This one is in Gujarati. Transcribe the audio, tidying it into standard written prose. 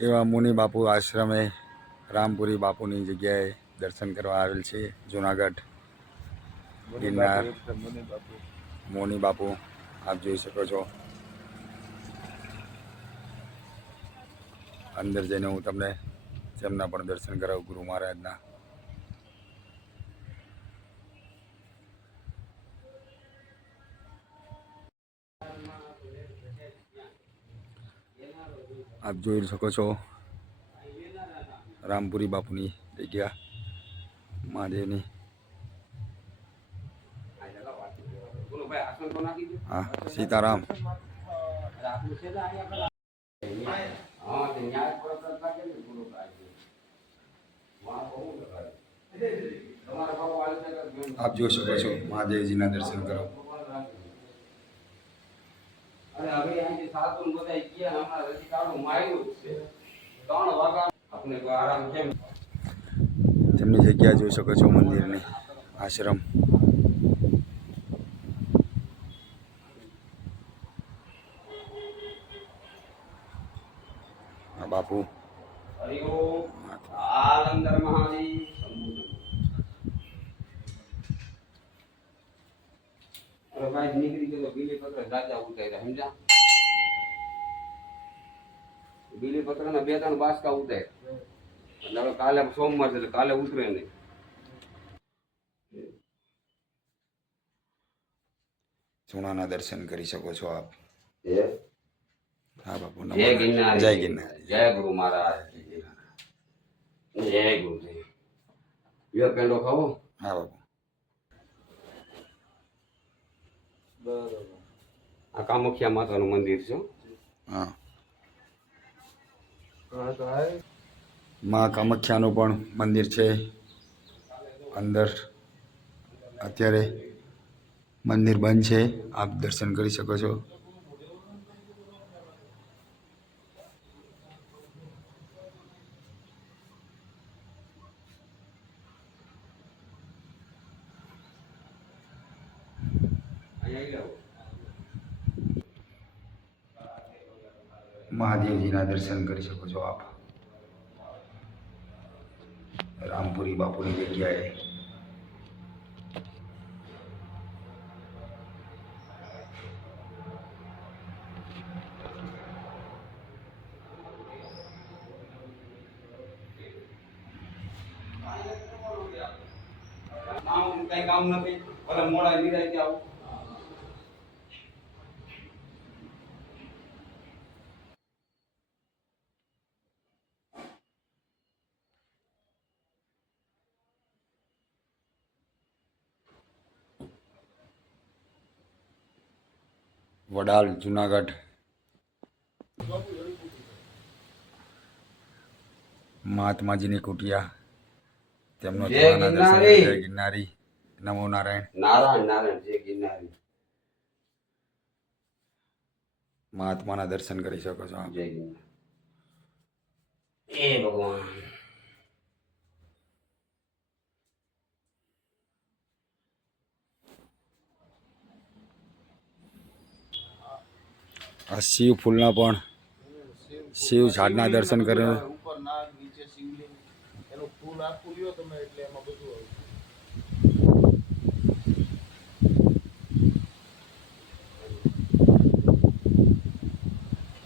એવા મુનિ બાપુ આશ્રમે રામપુરી બાપુની જગ્યાએ દર્શન કરવા આવેલ છે જુનાગઢ ગિરનાર મુનિ બાપુ આપ જોઈ શકો છો। અંદર જઈને હું તમને તેમના પણ દર્શન કરાવું ગુરુ મહારાજના। આપ જોઈ શકો છો રામપુરી બાપુની જગ્યા મહાદેવની। હા સીતારામ। આપ જોઈ શકો છો મહાદેવજીના દર્શન કરો। તેમની જગ્યા જોઈ શકો છો મંદિરની આશ્રમ। આ બાપુ બીલી પત્ર ના 2-3 બાસકા ઉતાર એટલે કાલે સોમવાર છે કાલે ઉતરે નહીં। સોનાના દર્શન કરી શકો છો આપ। હા બાપુ જય ગિરનાર જય ગિરનાર જય ગુરુ મહારાજ જય ગુરુદેવ। યો પેંડો ખાવો। હા બાપુ બરોબર। આ કામાખ્યા માતાનું મંદિર છે। હા માં કામાખ્યાનું પણ મંદિર છે અંદર। અત્યારે મંદિર બંધ છે આપ દર્શન કરી શકો છો। મહાદેવજીના દર્શન કરી શકો છો આપ રામપુરી બાપુની જગ્યાએ। કઈ કામ નથી ભલે મોડા નિરાય આવું। વડાલ જુનાગઢ મહાત્માજીની કુટિયા તેમનો જવાના દર્શન જય ગિરનારી નમો નારાયણ નારાયણ નારાયણ જય ગિરનારી મહાત્માના દર્શન કરી શકો છો આપ। જય ગિરનાર એ ભગવાન। આ શિવ ફૂલના પણ શિવ ઝાડના દર્શન કરે। ઉપર નાગ નીચે શિવલિંગ એનું ફૂલ આખું લ્યો તમે એટલે એમાં બધું આવે।